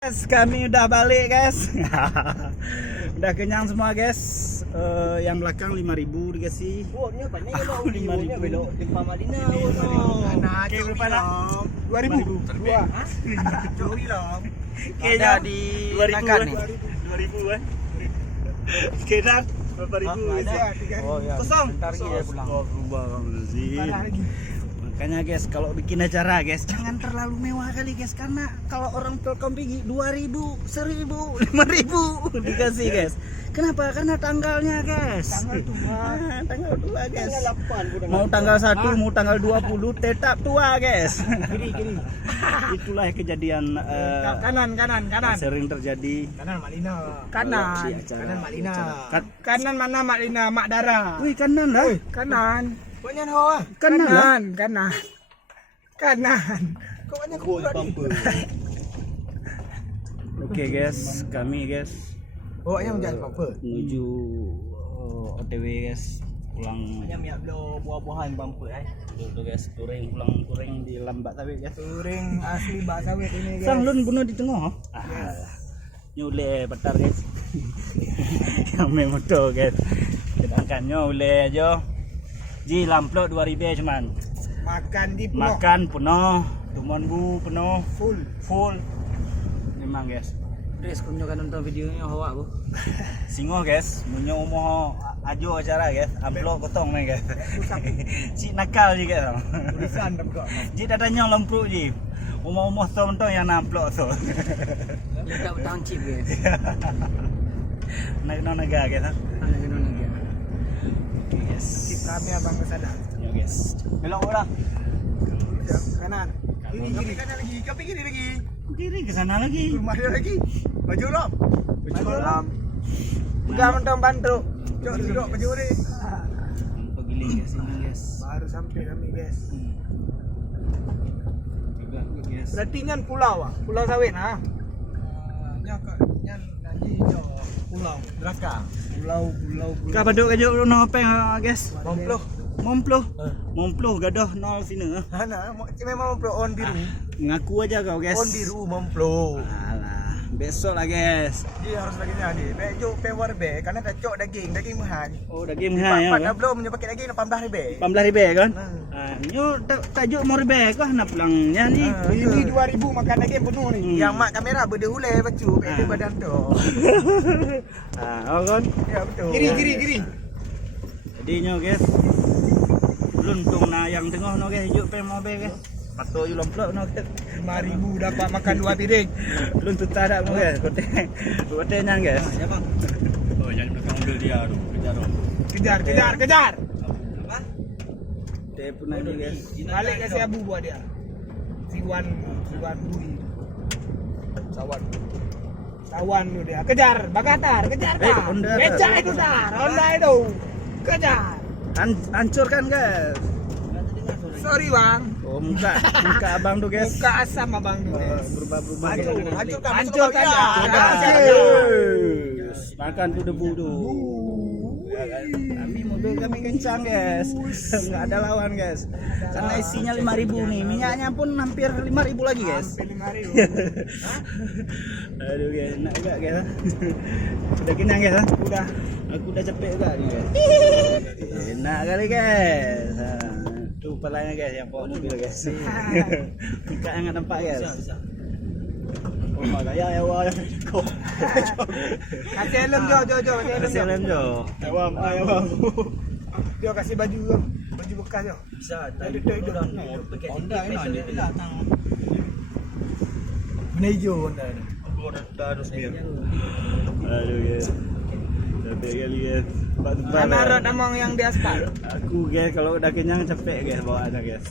Guys, kami udah balik guys. Udah kenyang semua guys. Yang belakang 5.000 dikasih. Oh, ni banyak ya Aku 5.000. belok Jepang Madinah. Oke, berapa nak? 2.000. Dua. Jauhi lah. Kayaknya di 2.000 makan kan? nih. 2.000 kan? Oke dah. Berapa ribu? Oh ya. Kosong. Bentar lagi ya pulang. Astagfirullahaladzim. Makanya guys, kalau bikin acara guys, jangan terlalu mewah kali guys, karena kalau orang Telkom pergi 2.000, 1.000, 5.000 dikasih guys. Kenapa? Karena tanggalnya guys. Tanggal tua. Tanggal tua guys. Tanggal 8 Mau tanggal 1, mau tanggal 20 tetap tua guys. Kiri. Itulah kejadian Kanan. sering terjadi. Kanan Malina. Di acara. Kanan Malina. Kanan mana Mak Lina? Mak Dara. Wih, kanan lah. Kanan. Banyak hawa. Kanan lah. Kanan. Kau banyak kuat bumper. Oke guys, kami guys Bawanya menjadi bumper. menuju OTW guys, pulang. Banyak miak belo buah-buahan bumper Tuh guys, pulang kuring di lambat tapi guys. Touring asli bahasa sawit ini guys. Sang lun bunuh di tengah. Nyule betar guys. Yang main motor guys. Sedangkan nyule aja. Ji lamplok 2.000 cuman. Makan di pulau. Makan penuh, tuman bu penuh, Full. memang guys. Terus kunyo kan nonton videonya hawa bu. Singo guys, punya umur ajo acara guys, amplop potong nih guys. Cik nakal je guys. Tulisan dah. Ji datanya lampu ji. Umur som tu yang namplok tu. Letak utang chip guys. Nak naga guys. Ada kena lagi. Yes. Si kami abang ke sana. Yo guys. Belok orang. Kanan. Kiri kanan lagi. Kami kiri lagi. Kiri ke sana lagi. Rumah dia lagi. Baju lam. Pegang mentang bantu. Jok duduk baju ni. Pergiling guys ini guys. Baru sampai kami guys. Juga guys. Berarti nyan pulau ah. Pulau sawit ah. Nyan nanti pulau. Neraka. Pulau. Kau baduk kajuk lu nopeng guys. Momploh. Momploh gadah 0 sini. Hana, memang momploh on biru. Ngaku aja kau guys. On biru momploh. Alah, besok lah guys. Dia harus lagi ni. Bejuk pewar be karena kacok daging mahal. Oh, daging mahal ya. Dah belum punya paket daging 18 ribu. 18.000 kan? Nyo tajuk mau ribu kah nak pulangnya ni. Ini 2.000 makan daging penuh ni. Yang mak kamera berdehulai bacu itu badan tu. Oh kan? Ya betul. Kiri. Jadi nyo guys. Luntung na yang tengah no guys, hijuk pe mobil guys. Patut you lomplok no guys. 5.000 dapat makan 2 piring. Luntung tak ada no guys. Kote nyang guys. Ya bang. Oh, jangan belakang mobil dia tu. Kejar tu. Kejar. Apa? Dia pun lagi guys. Balik ke si Abu buat dia. Siwan Bui. Sawan tu dia. Kejar, kejar Honda. Kejar itu dah. Honda itu. Kejar. Hancurkan guys. Sorry bang. Oh, muka abang tu guys. Muka asam abang tu. Berubah. Hancurkan dah. Yes. Makan tu debu tu. Ya kan? Kami mobil kami kencang guys. Enggak ada lawan guys. Karena isinya 5.000 nih. Minyaknya pun hampir 5.000 lagi guys. Hampir 5.000. Aduh guys, enak juga guys. Udah kenyang guys. Udah. Aku udah capek juga nih guys. Enak kali guys. Tuh palanya guys yang bawa mobil guys. Muka yang nggak nampak guys. Oh, makanya ya wah. Kasih helm Jo. Kasih helm Jo. Awam. Dia kasih baju bekas Jo. Bisa. Tadi pakai Honda ini dia datang. Menuju Honda. Aduh guys. Capek kali guys. Mana rot among yang di aspal? Aku guys kalau udah kenyang capek guys bawaannya guys.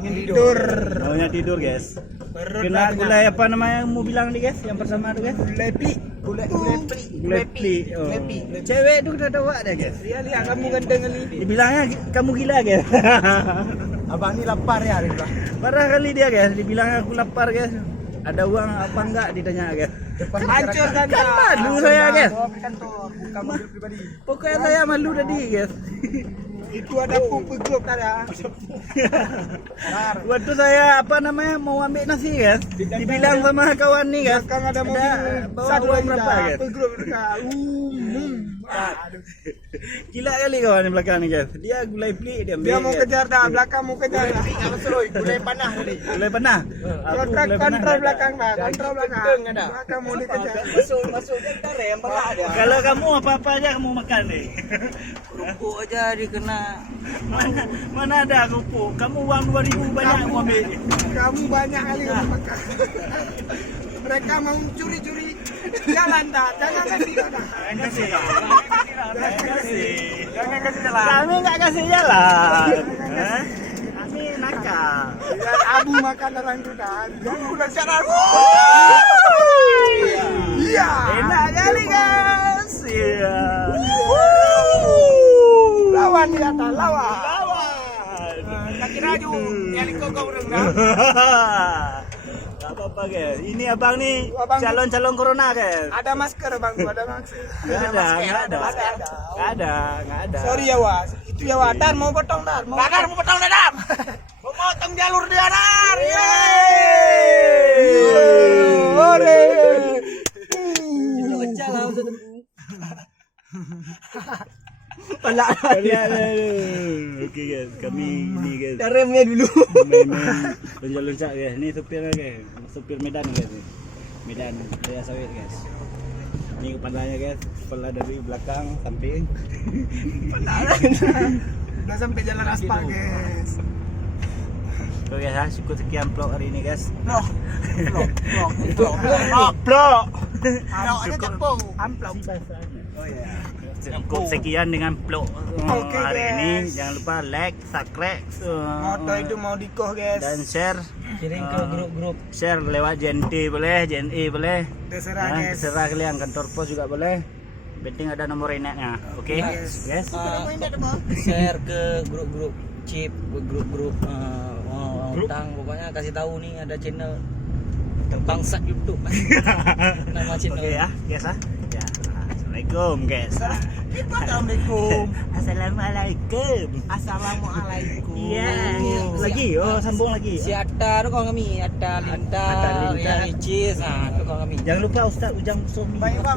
Ingin tidur. Maunya tidur guys. Perut Kena dah gulai apa namanya mau bilang nih guys yang pertama tuh guys? Gulai pli. Gulai pli. Oh. Cewek tuh udah tahu ada guys. Lihat kamu ganteng kali. Dibilangnya kamu gila guys. Abang ni lapar ya hari lah. Parah kali dia guys. Dibilangnya aku lapar guys. Ada uang apa enggak ditanya guys. Hancurkan Kan malu saya guys. Kantor bukan mobil pribadi. Pokoknya saya malu tadi guys. Itu ada pump grup ada. Waktu saya mau ambil nasi guys, dibilang sama kawan nih guys, Belakang ada mobil bawa satu uang lagi berapa dah. guys? Grup dekat. Aduh. Gila kali kawan di belakang nih guys. Dia gulai pelik dia ambil. Dia mau guys. kejar dah, belakang mau kejar dah. Gulai panah tadi. Gulai panah. Kontrol belakang dah, kontrol belakang. Ketung ada. Belakang mau dikejar. Masuk dia ntar rem belah dia. Kalau kamu apa-apa aja kamu makan nih. Kerupuk aja dikena. Mana ada kerupuk? Kamu uang 2000 banyak kamu ambil. Kamu banyak kali kamu makan. Mereka mau curi-curi jalan dah, jangan kasih dah. Jangan kasih. Jangan kasih. Jangan kasih jalan. Kami nggak kasih jalan. Hah? Kami nakal. Biar abu makan orang itu dah. Jangan udah cara. Iya. Enak kali guys. Iya. Lawan di atas, lawan. Lawan. Kaki raju, nyali kau orang dah. Gak apa-apa guys. Ini abang nih Abang- calon-calon corona guys. Ada masker bang, ada masker. Nggak ada. Sorry ya was, itu ya was. Dar mau potong dar, mau potong dar. Mau potong jalur dia dar. Ore. Oke guys, kami ini guys. Remnya dulu. Main-main loncat-loncat guys. Ini supirnya guys, supir Medan guys. Medan Raya Sawit guys. Ini kepalanya guys, kepala dari belakang samping. Udah sampai jalan aspal guys. Oke guys, cukup sekian vlog hari ini guys. Blok. Vlog. Amplop. Amplop. Oh ya. Cukup sekian dengan vlog Oke, hari guys. ini. Jangan lupa like, subscribe, Moto itu mau dikoh guys. dan share. Kirim ke grup-grup. Share lewat JNT boleh, JNE boleh. Terserah guys. Terserah kalian, kantor pos juga boleh. Penting ada nomor inatnya. Oke, Yes. guys. Share ke grup-grup chip, ke grup-grup utang, pokoknya kasih tahu nih ada channel bangsat YouTube. Nama channel. Oke ya, guys ah. Ya. Assalamualaikum guys. Assalamualaikum. Assalamualaikum. Assalamualaikum. Iya. Lagi, sambung lagi. Si Atta tu kawan kami, Atta Lintar, Atta Lintar. Rian Ricis, tu kawan kami. Jangan lupa Ustaz Ujang Somi. Baik, Pak.